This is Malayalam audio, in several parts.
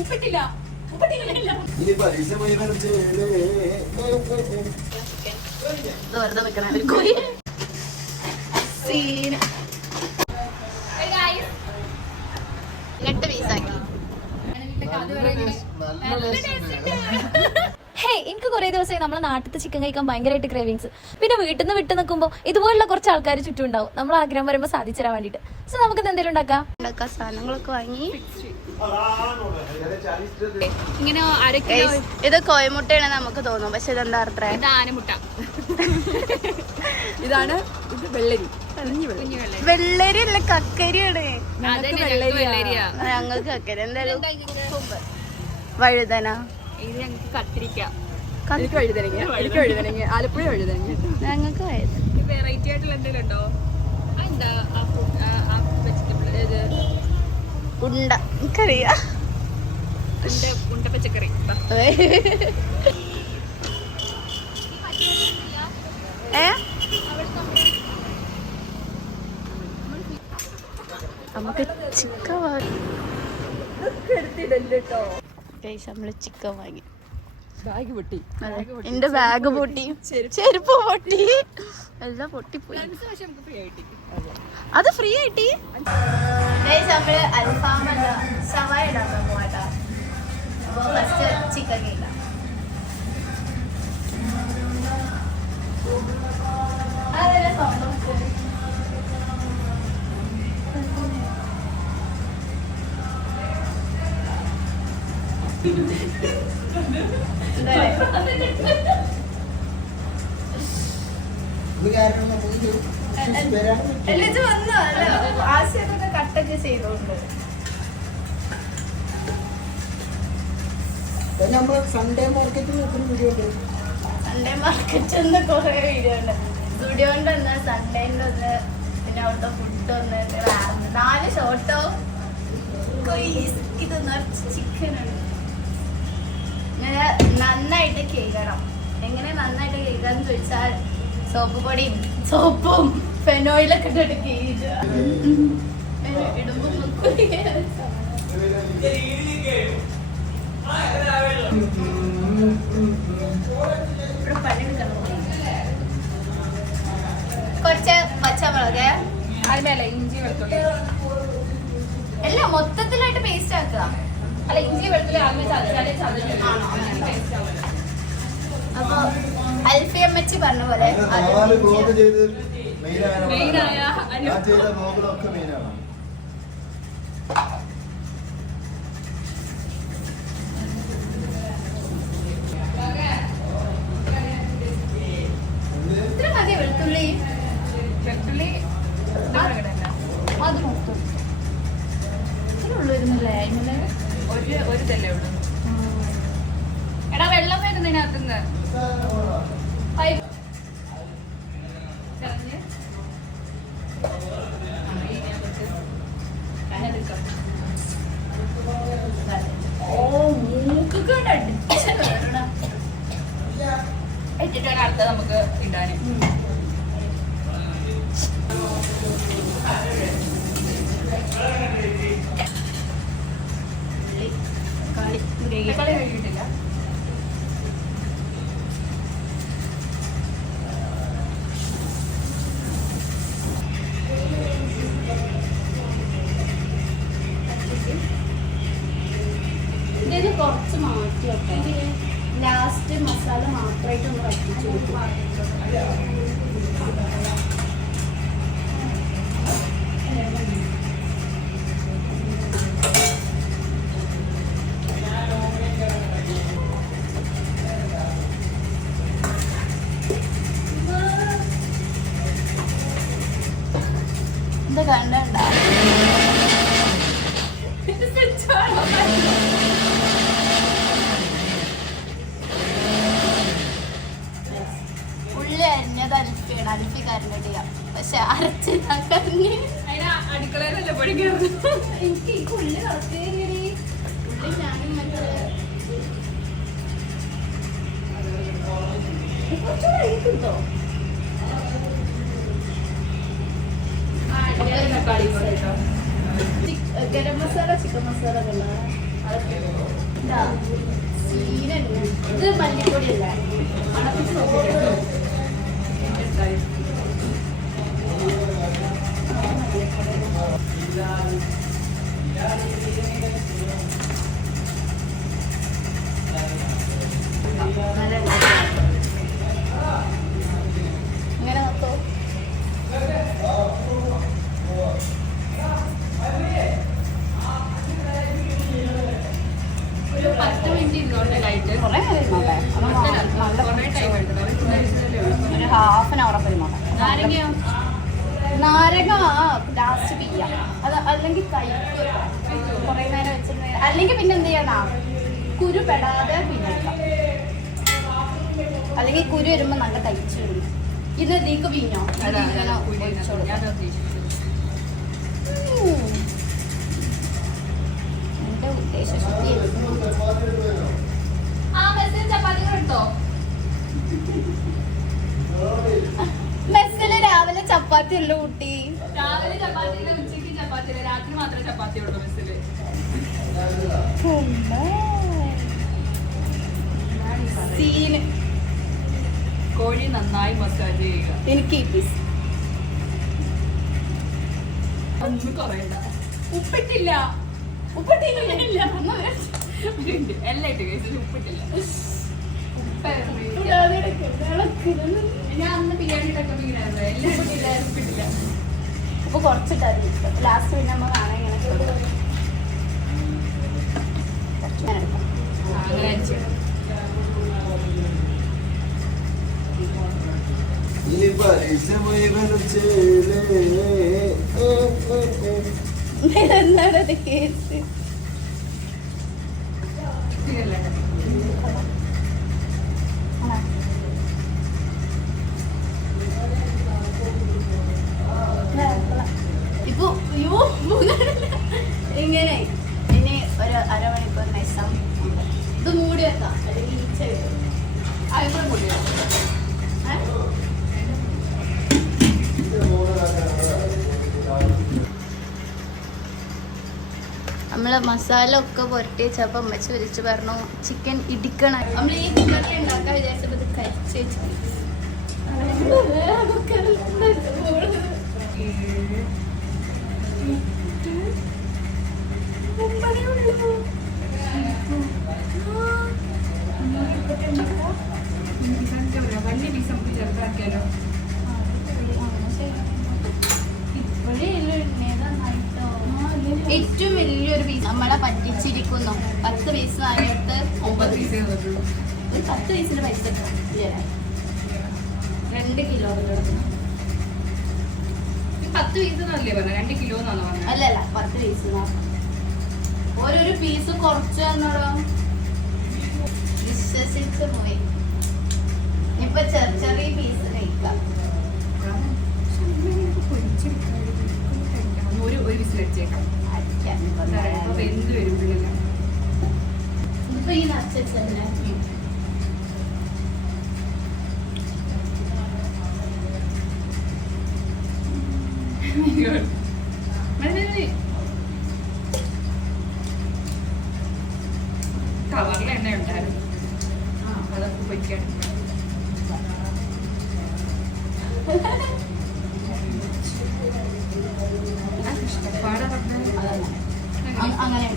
ഉപ്പിട്ടില്ല വെറുതെ വെക്കണ എനിക്ക് കുറെ ദിവസമായി നമ്മളെ നാട്ടിലത്തെ ചിക്കൻ കഴിക്കാൻ ഭയങ്കരമായിട്ട് ക്രേവിങ്സ്. പിന്നെ വീട്ടിൽ നിന്ന് വിട്ട് നിൽക്കുമ്പോൾ ഇതുപോലുള്ള കുറച്ച് ആൾക്കാർ ചുറ്റും ഉണ്ടാവും. നമ്മൾ ആഗ്രഹം വരുമ്പോൾ സാധിച്ചു തരാൻ വേണ്ടിട്ട്. സോ നമുക്ക് എന്തെങ്കിലും ഉണ്ടാക്കാം സാധനങ്ങളൊക്കെ വാങ്ങി. ഇങ്ങനെ ഇത് കോയമുട്ടയാണ് നമുക്ക് തോന്നും, പക്ഷെ ഇതെന്താ അർത്ഥം? ഇത് ആനമുട്ട. ഇതാണ് വെള്ളരി. വെള്ളരി അല്ല, കക്കരിയാണ്. ഞങ്ങൾക്ക് കക്കരി. എന്തായാലും വഴുതന. ഇത് ഞങ്ങൾക്ക് കത്തിരിക്ക. ആലപ്പുഴ വഴുതനങ്ങ. ഞങ്ങൾക്ക് വെറൈറ്റി ആയിട്ടുള്ള എന്തെങ്കിലും ഉണ്ടോ? എന്താ ഉണ്ട? എനിക്കറിയാം. ഉണ്ട പച്ചക്കറി. നമുക്ക് ചിക്കൻ എടുത്തിടല്ലോ. നമ്മള് ചിക്കൻ വാങ്ങി. എന്റെ ബാഗ് പൊട്ടി, ചെരുപ്പ് പൊട്ടി, എല്ലാം പൊട്ടിപ്പോയി. അത് ഫ്രീ ആയിട്ട് നമ്മള് അൽഫാമല്ല ഷവായ ഇടാൻ പോവാട്ടാ. അപ്പൊ ഫസ്റ്റ് ചിക്കൻ കേൾക്കാം. അതല്ലേ സൗണ്ട്. ആശയൊക്കെ കട്ടൊക്കെ ചെയ്തോണ്ട് സൺഡേ മാർക്കറ്റിൽ വീഡിയോ ഉണ്ട്. സൺഡേ മാർക്കറ്റിൽ കുറെ വീഡിയോ ഉണ്ട്. സ്റ്റുഡിയോന്റെ ഒന്ന്, സൺഡേന്റെ ഒന്ന്, പിന്നെ അവിടുത്തെ ഫുഡ് ഒന്ന്, 4 ഷോട്ടോ. ഇത് നിറച്ച് ചിക്കനാണ്. ഇങ്ങനെ നന്നായിട്ട് കേൾക്കണം. എങ്ങനെ നന്നായിട്ട് കേൾക്കാന്ന് ചോദിച്ചാൽ സോപ്പ് പൊടിയും സോപ്പും ഫെനോയിലൊക്കെ ഇട്ടിട്ട് കേൾക്കുക. ഇടുമ്പോ കുറച്ച് പച്ചമുളക്, അതിലല്ല ഇഞ്ചി വെളുത്തുള്ളി എല്ലാം മൊത്തത്തിലായിട്ട് പേസ്റ്റ് ആക്കുക. അല്ല, ഇഞ്ചി വെളുത്തുള്ളി ആദ്യമേ ചതച്ചാലേ അപ്പൊ അൽഫിയമ്മച്ചി പറഞ്ഞ പോലെ ഇത്ര മതി. വെളുത്തുള്ളി അത് മൊത്തം ഉള്ളുവരുന്നില്ലേ? ഇങ്ങനെ ഒരു ഇതല്ലേ ഉള്ളു. എടാ, വെള്ളം വരുന്നതിനകത്തുനിന്ന് ഇട്ടിട്ടാണ് അടുത്തത് നമുക്ക് ഇടാനും. കളി കഴിയിട്ടില്ല. ഇതിന് കുറച്ച് മാറ്റി വെക്കാം. ലാസ്റ്റ് മസാല മാത്രമായിട്ട് ഒന്ന് വറ്റിച്ചു കൊടുക്കും. ഇത് കണ്ട ഉള്ളി അരിഞ്ഞത് അരിപ്പിയാണ്. അരിപ്പി കരണ്ടില്ല, പക്ഷെ അരച്ച് അടുക്കളയിലല്ലേ പഠിക്കുന്നത്. എനിക്ക് ഈ ഉള്ളി കളത്തി ഉള്ളി ഞാനും മറ്റേ കുറച്ചുകൂടെ കിട്ടോ. ഗരം മസാല ചിക്കൻ മസാല ഇത് മല്ലിപ്പൊടിയല്ല അടപ്പിച്ച് നോക്കിയിട്ട് ഇങ്ങനെ നോക്കൂ. ഒരു 10 മിനിറ്റ് ഇരുന്നോണ്ടായിട്ട് കുറേ നേരം ഇരുന്നോട്ടെ. ഒരു ഹാഫ് ആൻ അവർ ഇരുന്നോട്ടെ. നാരങ്ങയോ നാരങ്ങ ലാസ്റ്റ് പിയ്യാം. അത് അല്ലെങ്കിൽ കയ്പ്പ് കുറേ നേരം വെച്ചിരുന്ന അല്ലെങ്കിൽ പിന്നെ എന്ത് ചെയ്യണ കുരു പെടാതെ പിന്നേക്കാം. അല്ലെങ്കിൽ കുരു വരുമ്പോ നല്ല കഴിച്ചു വരും. ഇത് നീക്ക് പിഞ്ഞോ എന്റെ ഉദ്ദേശം മെസ്സില് രാവിലെ ചപ്പാത്തി ഉള്ളു കുട്ടി. രാവിലെ ചപ്പാത്തി ഉച്ചയ്ക്ക് ചപ്പാത്തി രാത്രി മാത്രമേ ചപ്പാത്തി ഉള്ളൂ മെസ്സില്. സീന് കോഴി നന്നായി മസാജ് ചെയ്യുക. എനിക്ക് ഈ പീസ് ഒന്നും കുറയണ്ട. ഉപ്പിട്ടില്ല ഉപ്പിട്ടില്ല. എല്ലാം ഇട്ട് കഴിച്ചിട്ട് ഉപ്പിട്ടില്ല. ഞാൻ അന്ന് ബിരിയാണി ഉണ്ടാക്കുമ്പോ ഇങ്ങനെയായിരുന്നു. എല്ലാം ഉപ്പിട്ടില്ല ഉപ്പിട്ടില്ല. അപ്പൊ കുറച്ചിട്ടായിരുന്നു ലാസ്റ്റ് പിന്നെ നമ്മൾ കാണാൻ ഇങ്ങനെ അങ്ങനെ എന്താണ് കേസ് ഇപ്പൊ ഇങ്ങനെ ഇനി ഒരു അരമണിക്കൂർ നൈസം ഇത് മൂടി വെക്കാം. അല്ലെങ്കിൽ ഈച്ച കിട്ടും. അതിവിടെ കൂടിയോ നമ്മള് മസാല ഒക്കെ പുരട്ടി വെച്ചപ്പോ അമ്മച്ച് വിളിച്ച് പറഞ്ഞു ചിക്കൻ ഇടിക്കണം. നമ്മൾ ഈ കുക്കറിൽ ഉണ്ടാക്കാൻ വിചാരിച്ചപ്പോ ഇത് കരിച്ച് വെച്ചു. വലിയ പീസ് നമുക്ക് ചെറുതാക്കിയാലോ. ഏറ്റവും വലിയൊരു പീസ് നമ്മളെ പറ്റിച്ചിരിക്കുന്നു. 10 പീസ് വാങ്ങിയിട്ട് 9 പീസ് 10 പീസിന് പൈസ 2 കിലോ 10 പീസ് എന്നല്ലേ പറഞ്ഞ 2 കിലോ എന്നാണ് പറഞ്ഞത്. അല്ലല്ല 10 പീസ് ഓരോരു പീസ് കുറച്ച് തന്നോടോ. വിശ്വസിച്ച് പോയി. ഇപ്പൊ ചെറിയ പീസ് കഴിക്കാം. ഒരു പീസ് വെച്ചേക്കാം. എന്ത് വരുമ്പോഴില്ല ഇപ്പൊ ഈ നച്ചല്ലേ കവറിൽ എണ്ണ ഉണ്ടായിരുന്നു. അതൊക്കെ പൊയ്ക്കാൻ അങ്ങനെ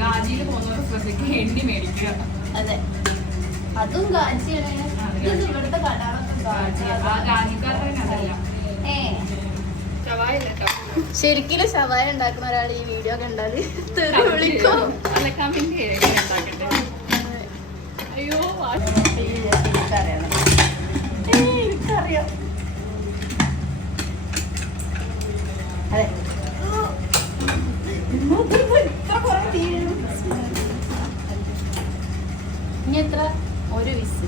ഗാജിയിൽ പോകുന്നവർ ശ്രദ്ധിക്കുക, എണ്ണി മേടിക്കുക. അതെ, അതും ഗാജിയാണ്. ഇവിടുത്തെ ശരിക്കും ഷവായ ഉണ്ടാക്കുന്ന ഒരാൾ ഈ വീഡിയോ കണ്ടാല് വിളിക്കോ. അയ്യോ എനിക്കറിയാം. അതെ, ഇനി എത്ര? ഒരു വിസ്.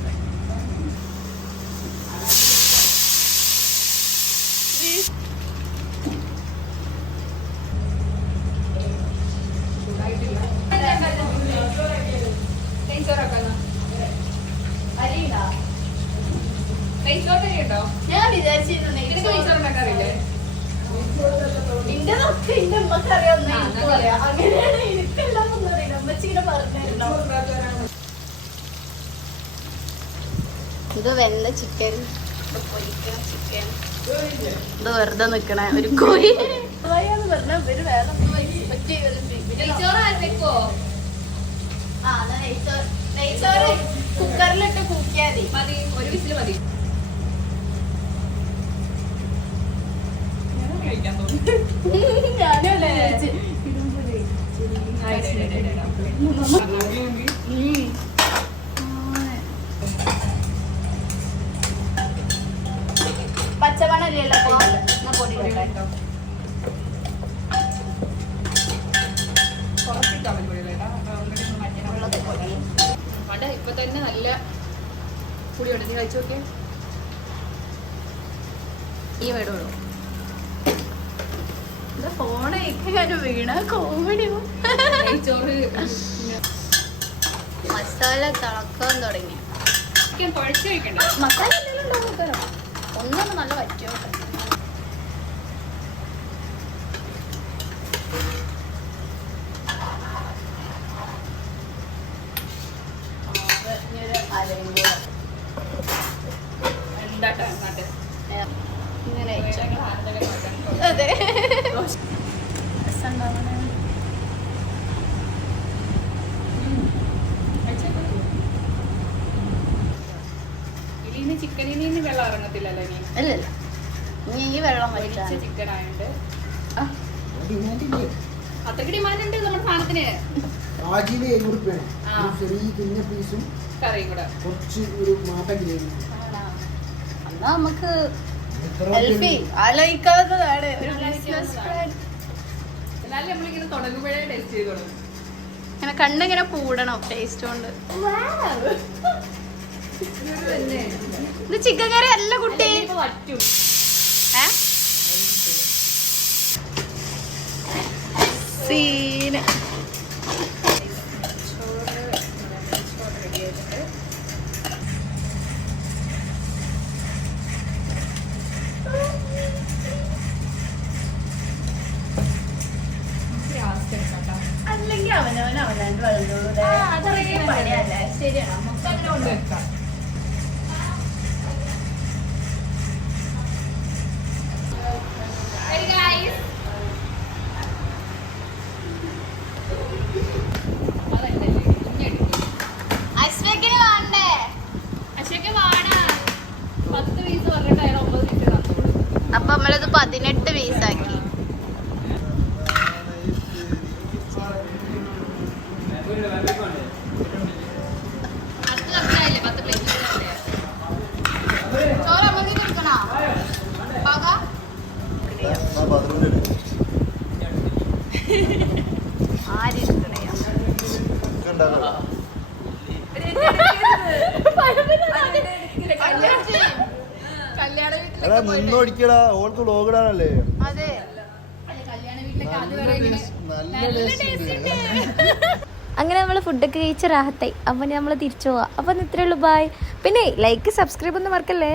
നെയ്ച്ചോറാക്കാനോ അരിയുണ്ടോ? നെയ്ച്ചോറ് കേട്ടോ ഞാൻ വിചാരിച്ചിരുന്നു നിനക്ക് നെയ്ച്ചോറുണ്ടാക്കാറില്ലേ എന്റെ നോക്ക് എന്റെ അമ്മക്ക് അറിയാം അങ്ങനെയാണ് എനിക്കെല്ലാം ഒന്നും അറിയില്ല അമ്മച്ചിങ്ങനെ പറഞ്ഞിട്ടുണ്ടോ. ഇത് വെന്ത ചിക്കൻ പൊരിക്കണ ചിക്കൻ ഇത് വെറുതെ നിക്കണ ഒരു കോഴി പറഞ്ഞ ഇവര് വേറെ നെയ്ച്ചോറ് വെക്കുവോ നെയ്ച്ചോറ് കുക്കറിലിട്ട് കൂക്കിയാ മതി. മതി ഒരു വിസില് മതി കഴിക്കാൻ തോന്നുന്നു ഞാനല്ലേ പച്ചമണല്ലോ പൊടി ഇടട്ടെ. ഇപ്പൊ തന്നെ നല്ല പൊടിയുണ്ട് നീ കഴിച്ചു നോക്കിയേ ഈ വേടുള്ളൂ ഫോണൊക്കെ വീണ കോമഡി നെയ്ച്ചോറ് മസാല തിളക്കാൻ തുടങ്ങി. ചിക്കൻ കുഴച്ച് കഴിക്കണ്ടേ മസാല ഒന്നൊന്ന് നല്ല പറ്റോട്ടെ. ഉണ്ടാക്കാം നാട്ടിൽ ഇങ്ങനെ അതെ അതെ ഇതിന് ചിക്കനിന് വെള്ളം ഇറങ്ങത്തില്ലല്ലോ ഇനി അല്ലല്ല ഇനി ഈ വെള്ളം പൊരിച്ച വച്ചാൽ ചിക്കൻ ആയതുകൊണ്ട് അത്രക്ക് ഡിമാൻഡ് ഉണ്ട് നമ്മുടെ സാധനത്തിന് ആജിയില് 700 രൂപയാണ്. ആ. ഒരു ചെറിയ കുഞ്ഞ പീസും കറിയും കൂടെ കുറച്ച് ഒരു മാട്ട ഗ്രേവി. എന്നാ നമുക്ക് എത്ര ഹെൽപ്പ് ആലോചിക്കാവുന്നതാണ് ഒരു ആലോചിക്കാവുന്നതാണ്. Business plan. എന്നാലും നമ്മളിങ്ങനെ തുടങ്ങുമ്പോഴേ ടേസ്റ്റ് ചെയ്ത് തുടങ്ങും ഇങ്ങനെ കണ്ണിങ്ങനെ കൂടണം ടേസ്റ്റ് കൊണ്ട്. ഇത് ചിക്കൻ കറി അല്ല കുട്ടി. വറ്റും ഏ? സീന് ചോറ് റെഡി ആയിട്ടുണ്ട് അല്ലെങ്കിൽ അവനവനാവലാണ്ട് വളർന്നോളൂ. പണിയല്ലേ ശരിയാണ് നമുക്ക് അങ്ങനെ കൊണ്ട് വെക്കാം അശ്വക്കിന് വേണ്ടേ? അപ്പൊ നമ്മളിത് 18 പീസാക്കി. ചോറ് നമുക്ക് കൊടുക്കണോ? പോകാം. ആരെടുക്കണയാ? നിന്നോടിക്കടാ ഓൾക്ക് വ്ലോഗിടാനല്ലേ. അതെ നല്ല ടേസ്റ്റ് ഉണ്ട്. അങ്ങനെ നമ്മൾ ഫുഡൊക്കെ കഴിച്ച് റാഹത്തായി. അപ്പോൾ നമ്മൾ തിരിച്ചു പോവാം. അപ്പോൾ ഇത്രയേ ഉള്ളൂ. ബായ്. പിന്നെ ലൈക്ക് സബ്സ്ക്രൈബ് ഒന്നും മറക്കല്ലേ.